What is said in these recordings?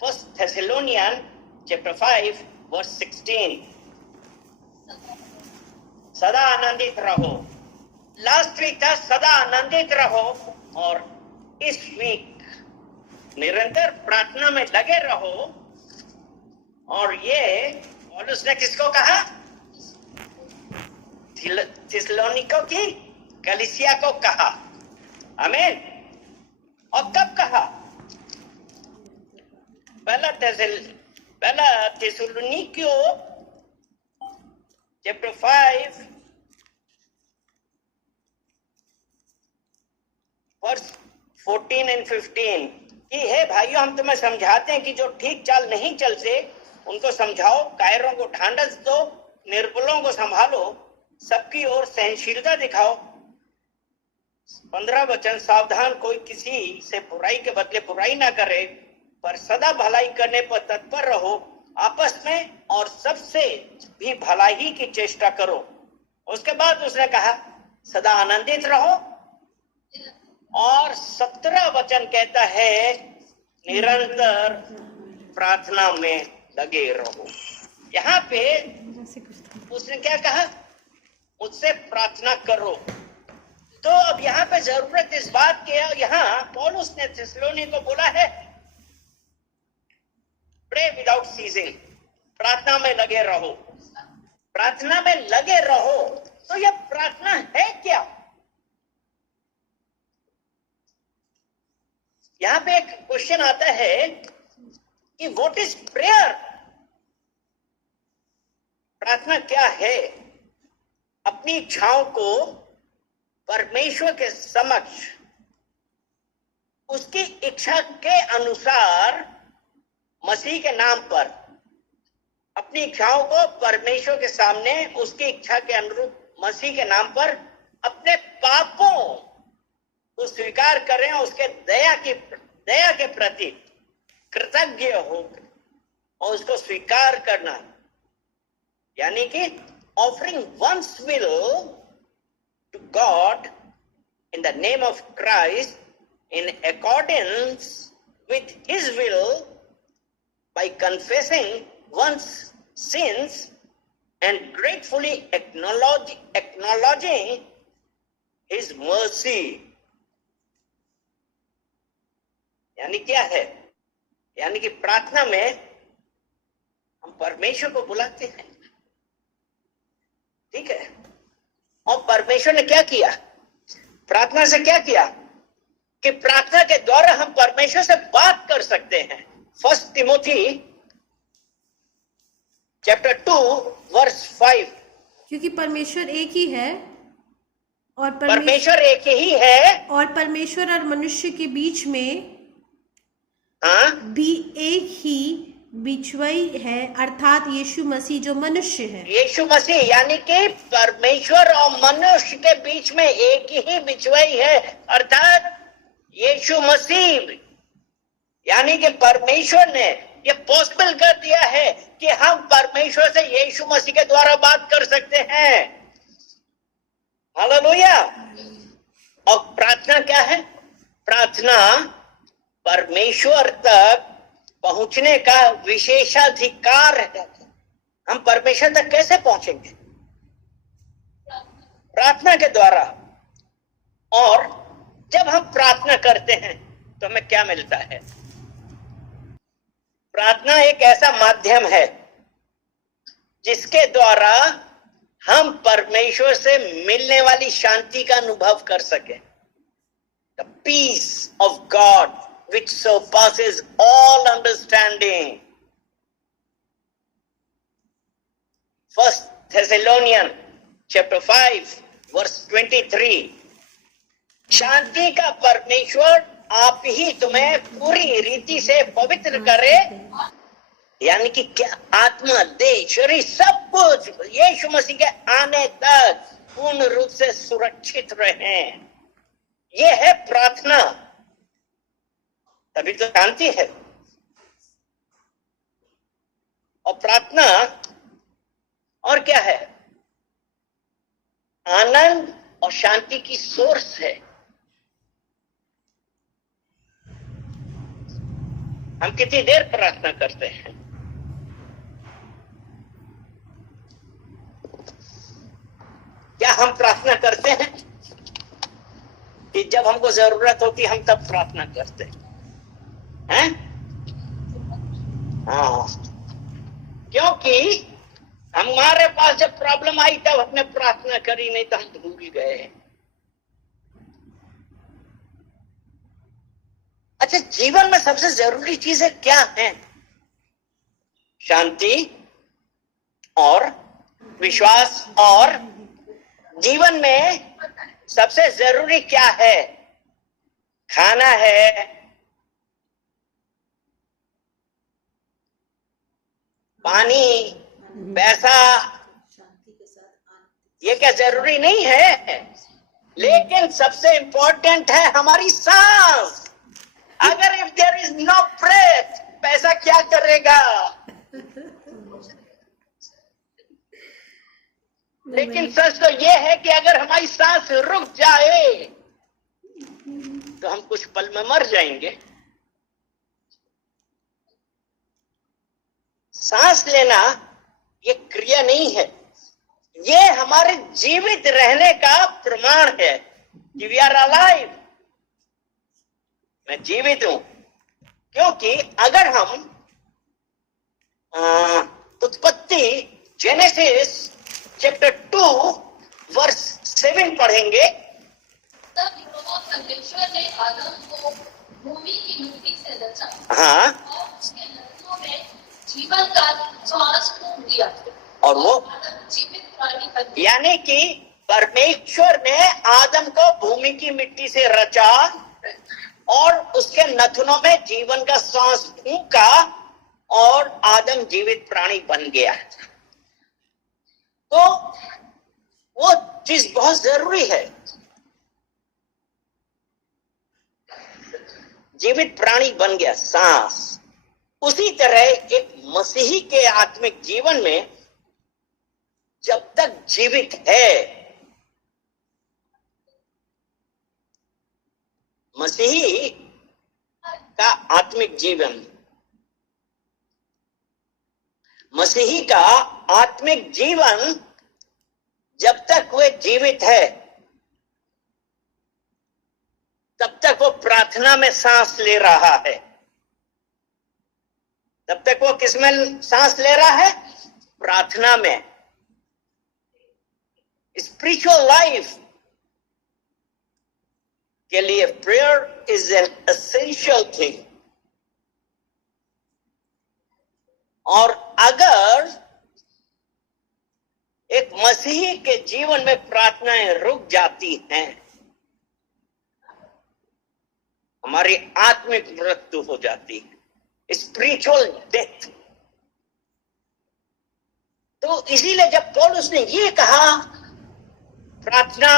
First Thessalonians chapter 5 verse 16. सदा आनंदित रहो। लास्ट वीक था सदा आनंदित रहो, और इस वीक निरंतर प्रार्थना में लगे रहो। और ये पौलुस ने किसको कहा? थिस्सलुनीकियों की कलीसिया को कहा। आमीन। और कब कहा? पहला थिस्सलुनीकियों चैप्टर 5 वर्स 14 एंड 15 कि हे भाइयों, हम तुम्हें समझाते हैं कि जो ठीक चाल नहीं चलते उनको समझाओ, कायरों को ढांढस दो, निर्बलों को संभालो, सबकी ओर सहनशीलता दिखाओ। 15 वचन, सावधान, कोई किसी से बुराई के बदले बुराई ना करे, पर सदा भलाई करने पर तत्पर रहो, आपस में और सबसे भी भलाई की चेष्टा करो। उसके बाद उसने कहा सदा आनंदित रहो, और 17 वचन कहता है निरंतर प्रार्थना में लगे रहो। यहाँ पे उसने क्या कहा? मुझसे प्रार्थना करो। तो अब यहाँ पे जरूरत इस बात की है, यहाँ पौलुस ने थिस्सलुनी को बोला है प्रे विदाउट सीजिंग, प्रार्थना में लगे रहो। प्रार्थना में लगे रहो, तो यह प्रार्थना है क्या? यहाँ पे एक क्वेश्चन आता है कि व्हाट इज प्रेयर? प्रार्थना क्या है? अपनी इच्छाओं को परमेश्वर के समक्ष उसकी इच्छा के अनुसार मसीह के नाम पर, अपनी इच्छाओं को परमेश्वर के सामने उसकी इच्छा के अनुरूप मसीह के नाम पर अपने पापों को स्वीकार करें, उसके दया के प्रति कृतज्ञ हो और उसको स्वीकार करना, यानी कि offering one's will to God in the name of Christ in accordance with His will by confessing one's sins and gratefully acknowledging His mercy. यानी क्या है? यानी कि प्रार्थना में हम परमेश्वर को बुलाते हैं, ठीक है? और परमेश्वर ने क्या किया? प्रार्थना से क्या किया? कि प्रार्थना के द्वारा हम परमेश्वर से बात कर सकते हैं। First Timothy chapter 2 verse 5। क्योंकि परमेश्वर एक ही है और परमेश्वर एक ही है, और परमेश्वर और मनुष्य के बीच में भी एक ही बिचवाई है, अर्थात यीशु मसीह जो मनुष्य है। यीशु मसीह, यानी कि परमेश्वर और मनुष्य के बीच में एक ही बिचवाई है, अर्थात यीशु मसीह। यानी कि परमेश्वर ने ये पॉसिबल कर दिया है कि हम परमेश्वर से यीशु मसीह के द्वारा बात कर सकते हैं। हालेलुया। और प्रार्थना क्या है? प्रार्थना परमेश्वर तक पहुंचने का विशेषाधिकार है। हम परमेश्वर तक कैसे पहुंचेंगे? प्रार्थना के द्वारा। और जब हम प्रार्थना करते हैं तो हमें क्या मिलता है? प्रार्थना एक ऐसा माध्यम है जिसके द्वारा हम परमेश्वर से मिलने वाली शांति का अनुभव कर सके। The peace of God which surpasses all understanding. First Thessalonians chapter 5 verse 23। शांति का परमेश्वर आप ही तुम्हें पूरी रीति से पवित्र करे, यानी कि क्या? आत्मा, देह, शरीर, सब कुछ यीशु मसीह के आने तक पूर्ण रूप से सुरक्षित रहे। ये है प्रार्थना। तभी तो शांति है। और प्रार्थना और क्या है? आनंद और शांति की सोर्स है। हम कितनी देर प्रार्थना करते हैं? क्या हम प्रार्थना करते हैं कि जब हमको जरूरत होती हम तब प्रार्थना करते हैं? हाँ, क्योंकि हमारे पास जब प्रॉब्लम आई तब हमने प्रार्थना करी, नहीं तो हम भूल गए। अच्छा, जीवन में सबसे जरूरी चीजें क्या हैं? शांति और विश्वास। और जीवन में सबसे जरूरी क्या है? खाना है, पानी, पैसा। ये क्या जरूरी नहीं है? लेकिन सबसे इंपॉर्टेंट है हमारी सांस। अगर if there is no breath, पैसा क्या करेगा? लेकिन सच तो यह है कि अगर हमारी सांस रुक जाए तो हम कुछ पल में मर जाएंगे। सांस लेना ये क्रिया नहीं है, ये हमारे जीवित रहने का प्रमाण है कि वी आर अलाइव। मैं जीवित हूं, क्योंकि अगर हम उत्पत्ति जेनेसिस चैप्टर 2 वर्स 7 पढ़ेंगे। तब यहोवा परमेश्वर ने आदम को भूमि की मिट्टी से रचा, हाँ, और उसके नथनों में जीवन का श्वास फूंक दिया, और वो आदम जीवित प्राणी बन गया। यानी कि परमेश्वर ने आदम को भूमि की मिट्टी से रचा और उसके नथनों में जीवन का सांस फूंका और आदम जीवित प्राणी बन गया। तो वो चीज बहुत जरूरी है। जीवित प्राणी बन गया, सांस। उसी तरह एक मसीही के आत्मिक जीवन में जब तक जीवित है, मसीही का आत्मिक जीवन, मसीही का आत्मिक जीवन जब तक वह जीवित है तब तक वो प्रार्थना में सांस ले रहा है। तब तक वो किसमें सांस ले रहा है? प्रार्थना में। स्पिरिचुअल लाइफ के लिए prayer is an essential thing. और अगर एक मसीही के जीवन में प्रार्थनाएं रुक जाती हैं, हमारी आत्मिक मृत्यु हो जाती है, स्पिरिचुअल डेथ। तो इसीलिए जब पौलुस ने ये कहा प्रार्थना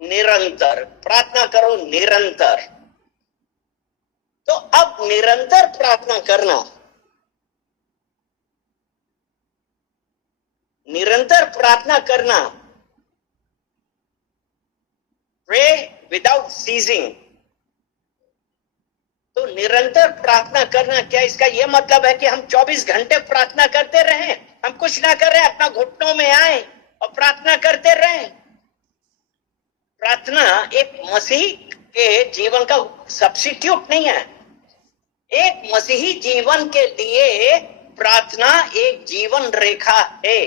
निरंतर, प्रार्थना करो निरंतर, तो अब निरंतर प्रार्थना करना, निरंतर प्रार्थना करना, प्रे विदाउट सीजिंग। तो निरंतर प्रार्थना करना क्या, इसका यह मतलब है कि हम 24 घंटे प्रार्थना करते रहें? हम कुछ ना करें, अपना घुटनों में आए और प्रार्थना करते रहें? प्रार्थना एक मसीही के जीवन का सब्स्टिट्यूट नहीं है। एक मसीही जीवन के लिए प्रार्थना एक जीवन रेखा है,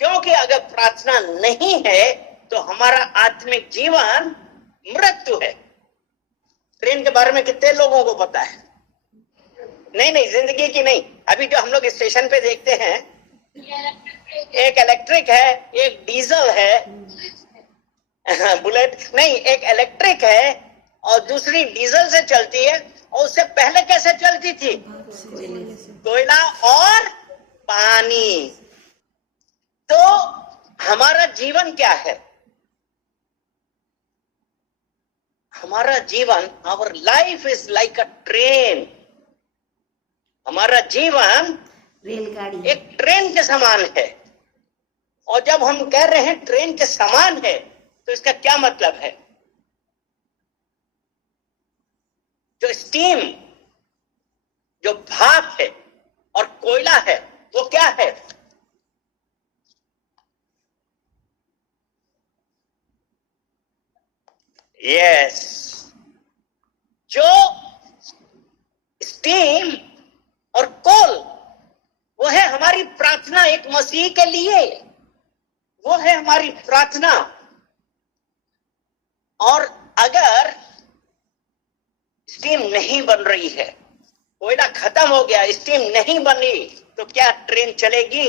क्योंकि अगर प्रार्थना नहीं है तो हमारा आत्मिक जीवन मृत्यु है। ट्रेन के बारे में कितने लोगों को पता है? नहीं, जिंदगी की नहीं। अभी जो हम लोग स्टेशन पे देखते हैं, एक इलेक्ट्रिक है, एक डीजल है, बुलेट नहीं, एक इलेक्ट्रिक है और दूसरी डीजल से चलती है। और उससे पहले कैसे चलती थी? कोयला और पानी। तो हमारा जीवन क्या है? हमारा जीवन, our life is like a train. हमारा जीवन रेलगाड़ी एक ट्रेन के समान है। और जब हम कह रहे हैं ट्रेन के समान है, तो इसका क्या मतलब है? जो स्टीम यस, जो स्टीम और कोल वो है हमारी प्रार्थना एक मसीह के लिए, वो है हमारी प्रार्थना। और अगर स्टीम नहीं बन रही है, कोयला खत्म हो गया, स्टीम नहीं बनी, तो क्या ट्रेन चलेगी?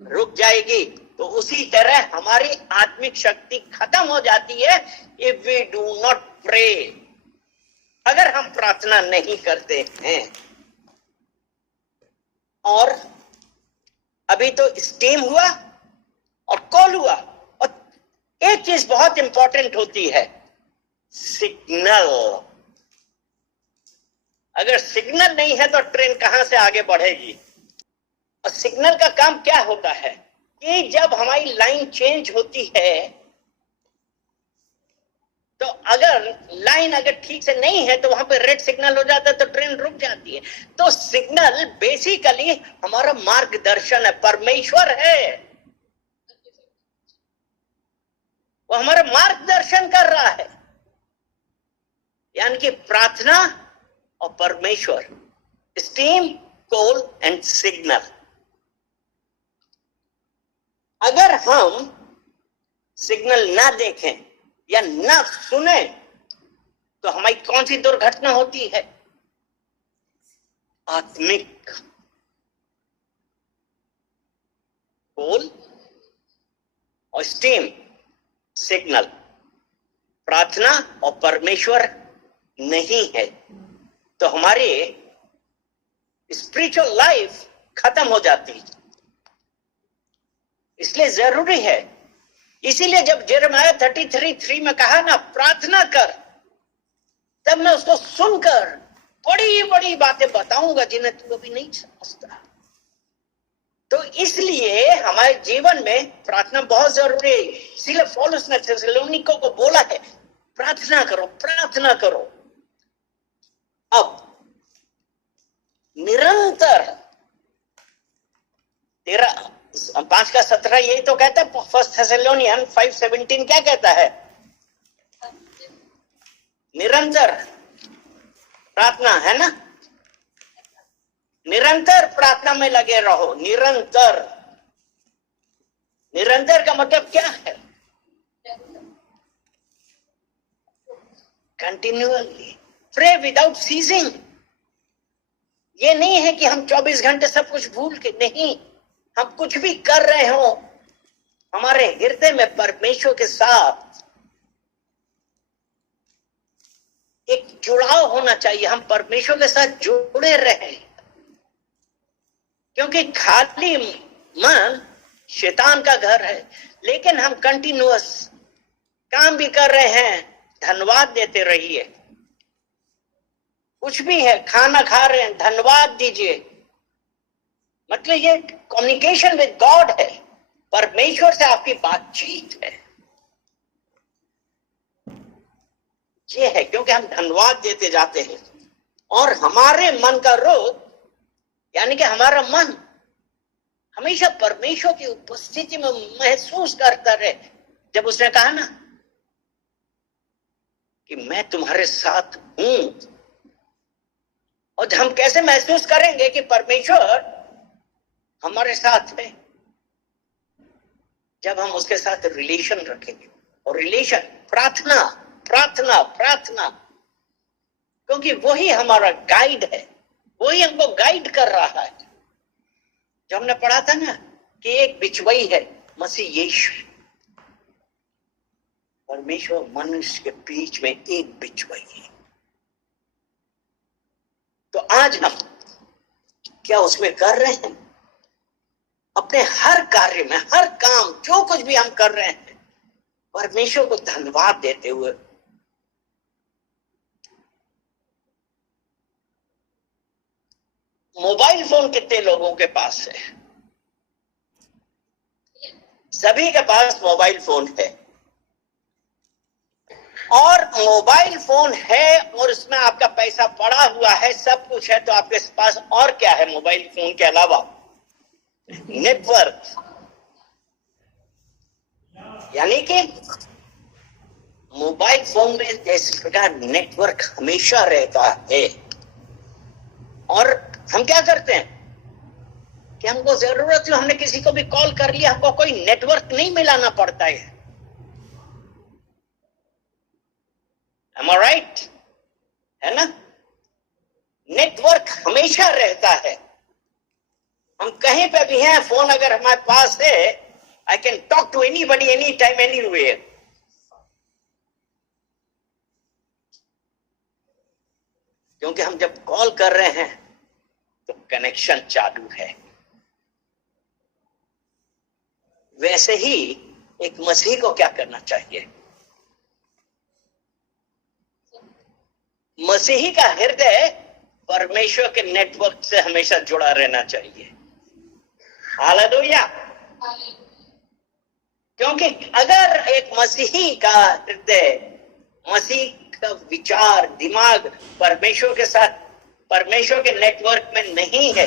रुक जाएगी। तो उसी तरह हमारी आत्मिक शक्ति खत्म हो जाती है if we do not pray, अगर हम प्रार्थना नहीं करते हैं। और अभी तो स्टीम हुआ और कॉल हुआ, और एक चीज बहुत इंपॉर्टेंट होती है, सिग्नल। अगर सिग्नल नहीं है तो ट्रेन कहां से आगे बढ़ेगी? और सिग्नल का काम क्या होता है कि जब हमारी लाइन चेंज होती है, तो अगर ठीक से नहीं है तो वहां पे रेड सिग्नल हो जाता है, तो ट्रेन रुक जाती है। तो सिग्नल बेसिकली हमारा मार्गदर्शन है, परमेश्वर है, वो हमारा मार्गदर्शन कर रहा है। यानी कि प्रार्थना और परमेश्वर, स्टीम, कोल एंड सिग्नल। अगर हम सिग्नल ना देखें या ना सुने तो हमारी कौन सी दुर्घटना होती है? आत्मिक। कोल और स्टीम, सिग्नल, प्रार्थना और परमेश्वर नहीं है तो हमारी स्पिरिचुअल लाइफ खत्म हो जाती है। इसलिए जरूरी है, इसीलिए जब यिर्मयाह 33:3 में कहा ना प्रार्थना कर, तब मैं उसको सुनकर बड़ी बड़ी बातें बताऊंगा जिन्हें तू अभी नहीं समझता। तो इसलिए हमारे जीवन में प्रार्थना बहुत जरूरी है। इसीलिए पौलुस ने थिस्सलुनीकियों को बोला है प्रार्थना करो, प्रार्थना करो। अब निरंतर 5:17 यही तो कहता है। 1 थिस्सलुनियन 5:17 क्या कहता है? निरंतर प्रार्थना, है ना? निरंतर प्रार्थना में लगे रहो। निरंतर, निरंतर का मतलब क्या है? Continually pray without ceasing. ये नहीं है कि हम 24 घंटे सब कुछ भूल के, नहीं, हम कुछ भी कर रहे हो, हमारे हृदय में परमेश्वर के साथ एक जुड़ाव होना चाहिए। हम परमेश्वर के साथ जुड़े रहे, क्योंकि खाली मन शैतान का घर है। लेकिन हम कंटिन्यूअस काम भी कर रहे हैं, धन्यवाद देते रहिए। कुछ भी है, खाना खा रहे हैं, धन्यवाद दीजिए। मतलब ये कम्युनिकेशन विद गॉड है, परमेश्वर से आपकी बातचीत है। ये है क्योंकि हम धन्यवाद देते जाते हैं और हमारे मन का रोग, यानी कि हमारा मन हमेशा परमेश्वर की उपस्थिति में महसूस करता रहे। जब उसने कहा ना कि मैं तुम्हारे साथ हूं, और हम कैसे महसूस करेंगे कि परमेश्वर हमारे साथ है? जब हम उसके साथ रिलेशन रखेंगे। और रिलेशन प्रार्थना, प्रार्थना, प्रार्थना, क्योंकि वही हमारा गाइड है, वही हमको गाइड कर रहा है। जो हमने पढ़ा था ना कि एक बिचवई है, मसीह यीशु। परमेश्वर मनुष्य के बीच में एक बिचवई है। तो आज हम क्या उसमें कर रहे हैं? अपने हर कार्य में, हर काम, जो कुछ भी हम कर रहे हैं, परमेश्वर को धन्यवाद देते हुए। मोबाइल फोन कितने लोगों के पास है? सभी के पास मोबाइल फोन है। और मोबाइल फोन है और उसमें आपका पैसा पड़ा हुआ है, सब कुछ है, तो आपके पास और क्या है मोबाइल फोन के अलावा? नेटवर्क। यानी कि मोबाइल फोन में जिस प्रकार नेटवर्क हमेशा रहता है, और हम क्या करते हैं कि हमको जरूरत है, हमने किसी को भी कॉल कर लिया, हमको कोई नेटवर्क नहीं मिलाना पड़ता है। Am I right? है ना? नेटवर्क हमेशा रहता है। हम कहीं पे भी हैं, फोन अगर हमारे पास है, I can talk to anybody any time anywhere. क्योंकि हम जब कॉल कर रहे हैं तो कनेक्शन चालू है। वैसे ही एक मसीह को क्या करना चाहिए? मसीही का हृदय परमेश्वर के नेटवर्क से हमेशा जुड़ा रहना चाहिए। हालेलुया। क्योंकि अगर एक मसीही का हृदय, मसीह का विचार, दिमाग परमेश्वर के साथ, परमेश्वर के नेटवर्क में नहीं है,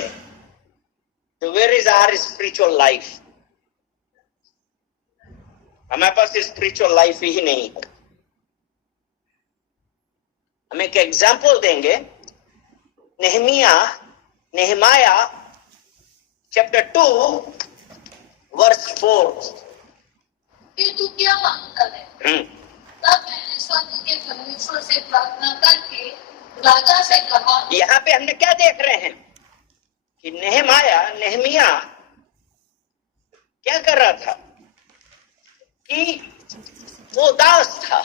तो where is our spiritual life? हमारे पास स्पिरिचुअल लाइफ ही नहीं है। हम एक एग्जाम्पल देंगे, नेहमाया चैप्टर 2 वर्स 4। कि तू क्या मांगता है? तब मैंने स्वर्ग के परमेश्वर से प्रार्थना करके राजा से कहा। यहाँ पे हमने क्या देख रहे हैं कि नेहमिया क्या कर रहा था कि वो उदास था,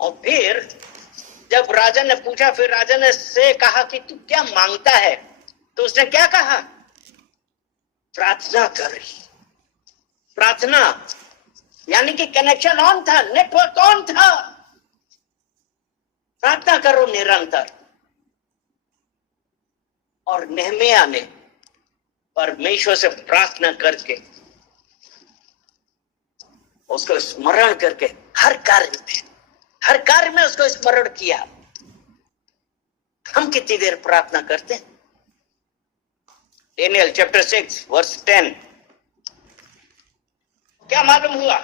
और फिर जब राजा ने पूछा, फिर राजा ने से कहा कि तू क्या मांगता है, तो उसने क्या कहा? प्रार्थना कर रही। प्रार्थना यानी कि कनेक्शन ऑन था, नेटवर्क ऑन था। प्रार्थना करो निरंतर। और नेहमिया ने परमेश्वर से प्रार्थना करके, उसको स्मरण करके हर कार्य में उसको स्मरण किया। हम कितनी देर प्रार्थना करते हैं? Daniel chapter 6 verse 10। क्या मालूम हुआ?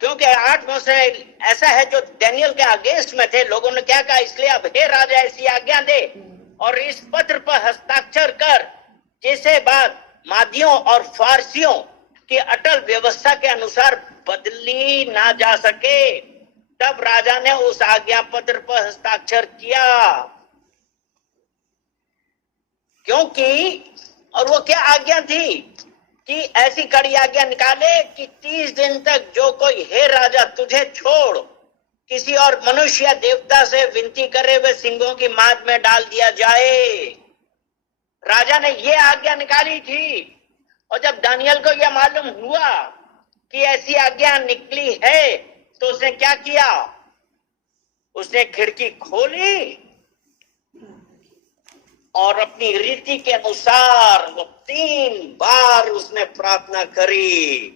क्योंकि 8 वर्ष ऐसा है जो डेनियल के अगेंस्ट में थे। लोगों ने क्या कहा? इसलिए अब हे राजा ऐसी आज्ञा दे और इस पत्र पर हस्ताक्षर कर, जिसे बात मादियों और फारसियों की अटल व्यवस्था के अनुसार बदली ना जा सके। तब राजा ने उस आज्ञा पत्र पर हस्ताक्षर किया। क्योंकि, और वो क्या आज्ञा थी कि ऐसी कड़ी आज्ञा निकाले कि 30 दिन तक जो कोई हे राजा तुझे छोड़ किसी और मनुष्य या देवता से विनती करे वे सिंहों की माद में डाल दिया जाए। राजा ने ये आज्ञा निकाली थी, और जब दानियल को यह मालूम हुआ कि ऐसी आज्ञा निकली है, तो उसने क्या किया? उसने खिड़की खोली और अपनी रीति के अनुसार वो 3 बार उसने प्रार्थना करी।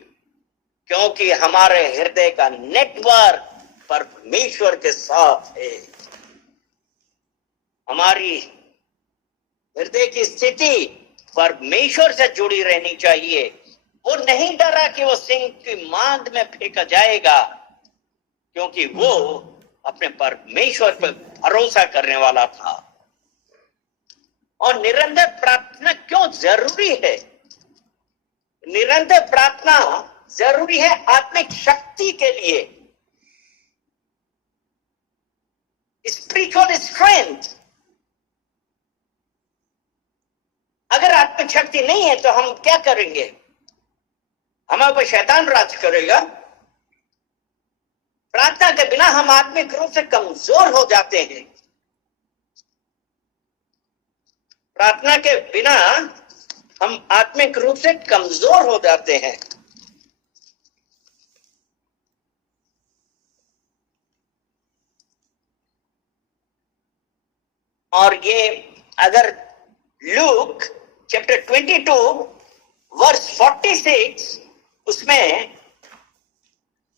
क्योंकि हमारे हृदय का नेटवर्क परमेश्वर के साथ है। हमारी हृदय की स्थिति परमेश्वर से जुड़ी रहनी चाहिए। वो नहीं डरा कि वो सिंह की मांद में फेंका जाएगा, क्योंकि वो अपने परमेश्वर पर भरोसा करने वाला था। और निरंतर प्रार्थना क्यों जरूरी है? निरंतर प्रार्थना जरूरी है आत्मिक शक्ति के लिए, स्पिरिचुअल स्ट्रेंथ। अगर आत्मिक शक्ति नहीं है तो हम क्या करेंगे? हमारे ऊपर शैतान राज करेगा। प्रार्थना के बिना हम आत्मिक रूप से कमजोर हो जाते हैं। प्रार्थना के बिना हम आत्मिक रूप से कमजोर हो जाते हैं। और ये अगर लूक चैप्टर 22 वर्स 46 उसमें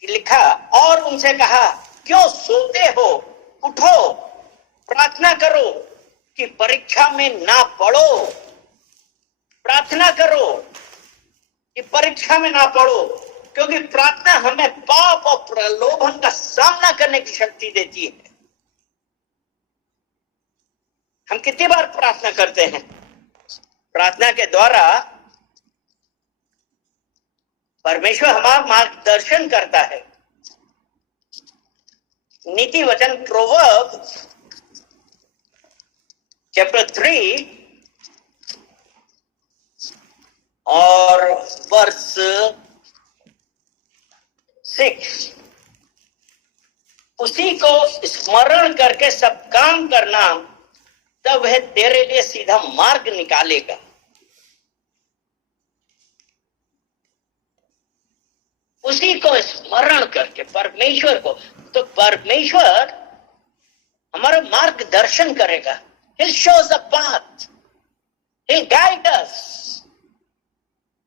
लिखा, और उनसे कहा, क्यों सोते हो? उठो, प्रार्थना करो कि परीक्षा में ना पड़ो। प्रार्थना करो कि परीक्षा में ना पड़ो, क्योंकि प्रार्थना हमें पाप और प्रलोभन का सामना करने की शक्ति देती है। हम कितनी बार प्रार्थना करते हैं? प्रार्थना के द्वारा परमेश्वर हमारा मार्गदर्शन करता है। नीति वचन प्रोवर्ब चैप्टर 3 और वर्ष 6, उसी को स्मरण करके सब काम करना, तब वह तेरे लिए सीधा मार्ग निकालेगा। उसी को स्मरण करके, परमेश्वर को, तो परमेश्वर हमारा मार्गदर्शन करेगा। He'll show us the path. He'll guide us.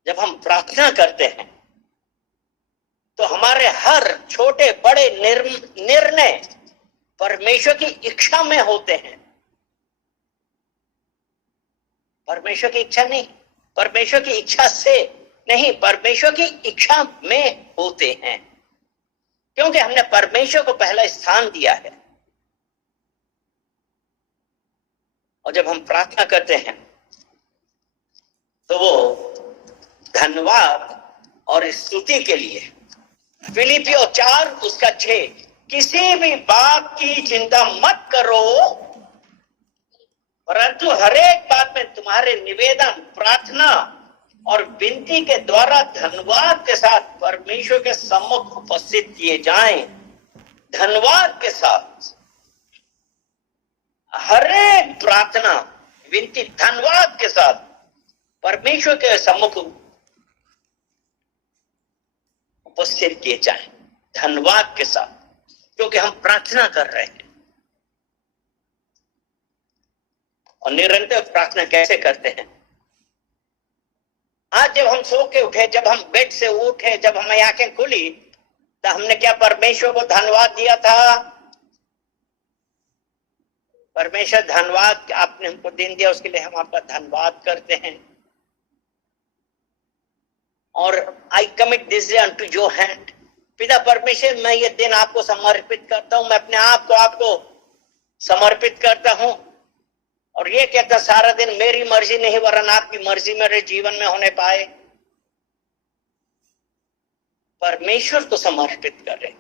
जब हम प्रार्थना करते हैं तो हमारे हर छोटे बड़े निर्णय परमेश्वर की इच्छा में होते हैं। परमेश्वर की इच्छा नहीं, परमेश्वर की इच्छा से नहीं, परमेश्वर की इच्छा में होते हैं, क्योंकि हमने परमेश्वर को पहला स्थान दिया है। और जब हम प्रार्थना करते हैं तो वो धन्यवाद और स्तुति के लिए। फिलिपियों 4 उसका 6, किसी भी बात की चिंता मत करो, परंतु हरेक बात में तुम्हारे निवेदन, प्रार्थना और विनती के द्वारा धन्यवाद के साथ परमेश्वर के सम्मुख उपस्थित किए जाएं। धन्यवाद के साथ हरेक प्रार्थना, विनती, धन्यवाद के साथ परमेश्वर के सम्मुख उपस्थित किए जाएं। धन्यवाद के साथ, क्योंकि हम प्रार्थना कर रहे हैं। और निरंतर प्रार्थना कैसे करते हैं? आज जब हम सो के उठे, जब हम बेड से उठे, जब हमें आंखें खुली, तो हमने क्या परमेश्वर को धन्यवाद दिया था? परमेश्वर धन्यवाद, आपने हमको दिन दिया, उसके लिए हम आपका धन्यवाद करते हैं। और I commit this day unto your hand. पिता परमेश्वर, मैं ये दिन आपको समर्पित करता हूं, मैं अपने आप को आपको समर्पित करता हूं। और ये कहता सारा दिन मेरी मर्जी नहीं वरन आपकी मर्जी मेरे जीवन में होने पाए। परमेश्वर को समर्पित करें।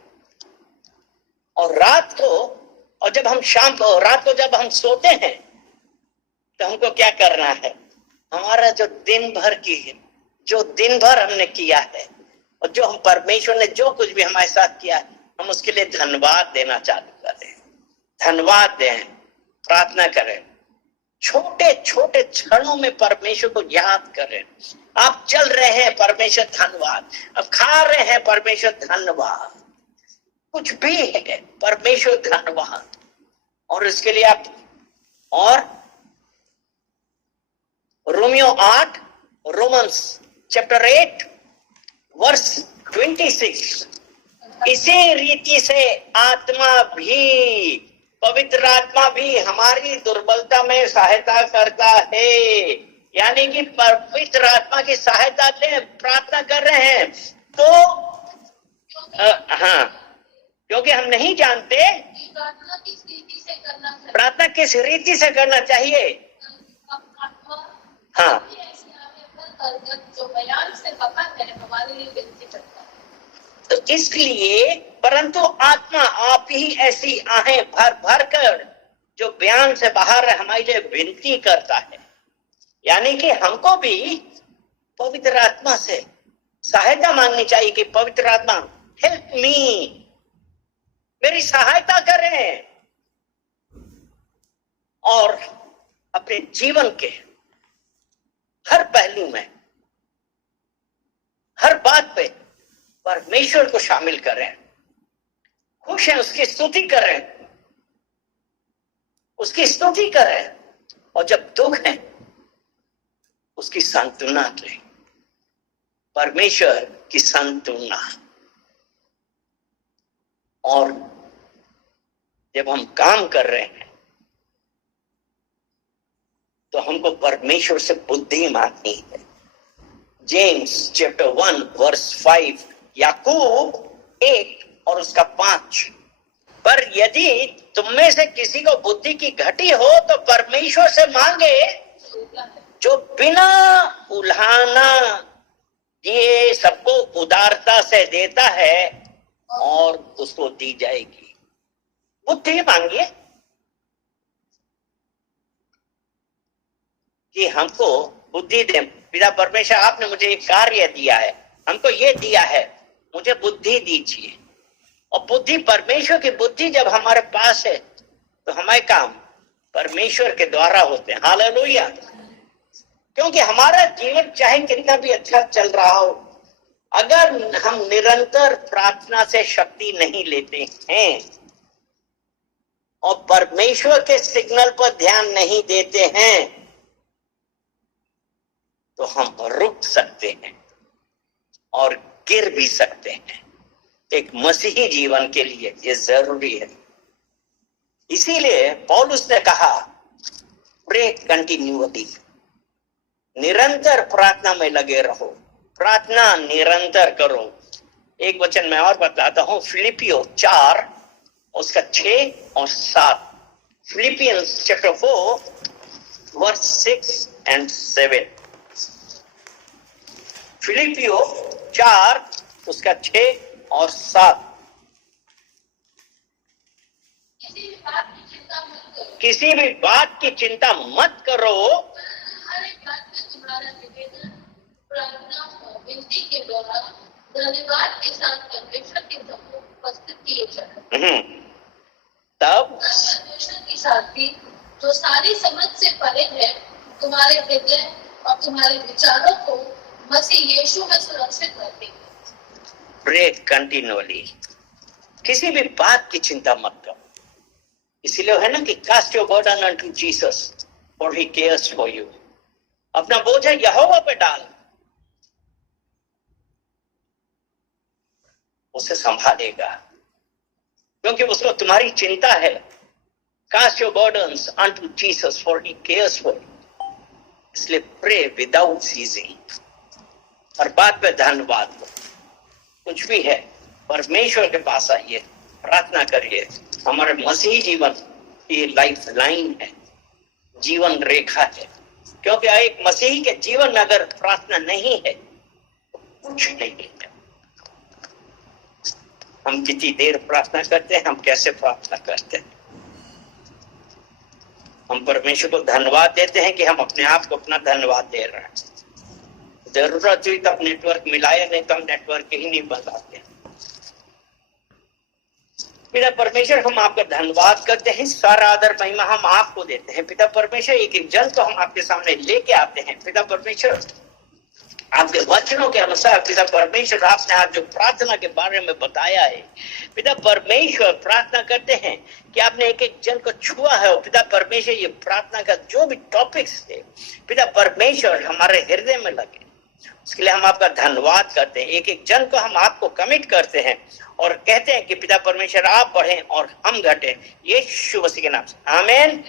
और रात को, और जब हम शाम को, रात को जब हम सोते हैं तो हमको क्या करना है? हमारा जो दिन भर की है, जो दिन भर हमने किया है, और जो हम परमेश्वर ने जो कुछ भी हमारे साथ किया है, हम उसके लिए धन्यवाद देना चालू करें। धन्यवाद दें, प्रार्थना करें। छोटे छोटे क्षणों में परमेश्वर को याद करें। आप चल रहे हैं, परमेश्वर धन्यवाद। अब खा रहे हैं, परमेश्वर धन्यवाद। कुछ भी है, परमेश्वर धन्यवाद। और इसके लिए आप, और रोमन्स चैप्टर 8 वर्स 26, इसी रीति से आत्मा भी, पवित्र आत्मा भी हमारी दुर्बलता में सहायता करता है। यानी कि पवित्र आत्मा की सहायता ले प्रार्थना कर रहे हैं तो हाँ, क्योंकि हम नहीं जानते प्रार्थना किस रीति से करना चाहिए। हाँ, जो बयान से पता है हमारे लिए विनती करता है। तो इसलिए, परंतु आत्मा आप ही ऐसी आहें भर भर कर जो बयान से बाहर हमारे लिए विनती करता है। यानी कि हमको भी पवित्र आत्मा से सहायता मांगनी चाहिए कि पवित्र आत्मा हेल्प मी, मेरी सहायता करें। और अपने जीवन के हर पहलू में, हर बात पे परमेश्वर को शामिल करें। खुश है उसकी स्तुति करें, उसकी स्तुति करें। और जब दुख है उसकी सांत्वना लें, परमेश्वर की सांत्वना। और जब हम काम कर रहे हैं तो हमको परमेश्वर से बुद्धि मांगनी है, जेम्स चैप्टर 1 वर्स 5, याकूब 1 और उसका 5। पर यदि तुम में से किसी को बुद्धि की घटी हो तो परमेश्वर से मांगे जो बिना उल्हाना दिए सबको उदारता से देता है और उसको दी जाएगी। बुद्धि मांगिए कि हमको बुद्धि दे। पिता परमेश्वर, आपने मुझे एक कार्य दिया है, हमको ये दिया है, मुझे बुद्धि दीजिए। और बुद्धि, परमेश्वर की बुद्धि जब हमारे पास है तो हमारे काम परमेश्वर के द्वारा होते हैं। हालेलुया। क्योंकि हमारा जीवन चाहे कितना भी अच्छा चल रहा हो, अगर हम निरंतर प्रार्थना से शक्ति नहीं लेते हैं और परमेश्वर के सिग्नल पर ध्यान नहीं देते हैं तो हम रुक सकते हैं और गिर भी सकते हैं। एक मसीही जीवन के लिए ये जरूरी है। इसीलिए पौलुस ने कहा, प्रे कंटिन्यूअली, निरंतर प्रार्थना में लगे रहो, प्रार्थना निरंतर करो। एक वचन मैं और बताता हूं, फिलिपियो 4 उसका 6 और 7। Philippians chapter 4 verse 6 and 7। फिलिपियो 4 उसका 6 और 7। किसी भी बात की चिंता मत करो, हर एक बात में तुम्हारा निवेदन प्रार्थना और विनती के द्वारा धन्यवाद के साथ परमेश्वर के सम्मुख उपस्थित किए जाए। तब परमेश्वर की शांति जो सारी समझ से परे है, तुम्हारे हृदय और तुम्हारे विचारों को मसीह यीशु में सुरक्षित रखेगी। प्रे कंटिन्यूअली, किसी भी बात की चिंता मत करो। इसलिए है ना कि cast your burden unto Jesus for he cares for you. अपना बोझ यहोवा पे डाल, उसे संभालेगा, क्योंकि उसको तुम्हारी चिंता है। Cast your burdens unto Jesus for he cares for you. इसलिए प्रे विदाउट सीजिंग, हर बात पे धन्यवाद दो। कुछ भी है परमेश्वर के पास आइए, प्रार्थना करिए। हमारे मसीही जीवन की लाइफ लाइन है, जीवन रेखा है। क्योंकि एक मसीही के जीवन में अगर प्रार्थना नहीं है तो कुछ नहीं है। हम कितनी देर प्रार्थना करते हैं, हम कैसे प्रार्थना करते हैं। हम परमेश्वर को धन्यवाद देते हैं कि हम अपने आप को अपना धन्यवाद दे रहे हैं। जरूरत हुई तब नेटवर्क मिलाया, नहीं तो हम नेटवर्क ही नहीं बनाते। पिता परमेश्वर, हम आपका धन्यवाद करते हैं, सारा आदर महिमा हम आपको देते हैं। पिता परमेश्वर, एक एक जन को हम आपके सामने लेके आते हैं। पिता परमेश्वर, आपके वचनों के अनुसार पिता परमेश्वर, आपने आज जो प्रार्थना के बारे में बताया है, पिता परमेश्वर, प्रार्थना करते हैं कि आपने एक एक जन को छुआ है। और पिता परमेश्वर, ये प्रार्थना का जो भी टॉपिक्स थे पिता परमेश्वर हमारे हृदय में लगे, उसके लिए हम आपका धन्यवाद करते हैं। एक एक जन को हम आपको कमिट करते हैं और कहते हैं कि पिता परमेश्वर, आप बढ़ें और हम घटें, यीशु मसीह के नाम से, आमीन।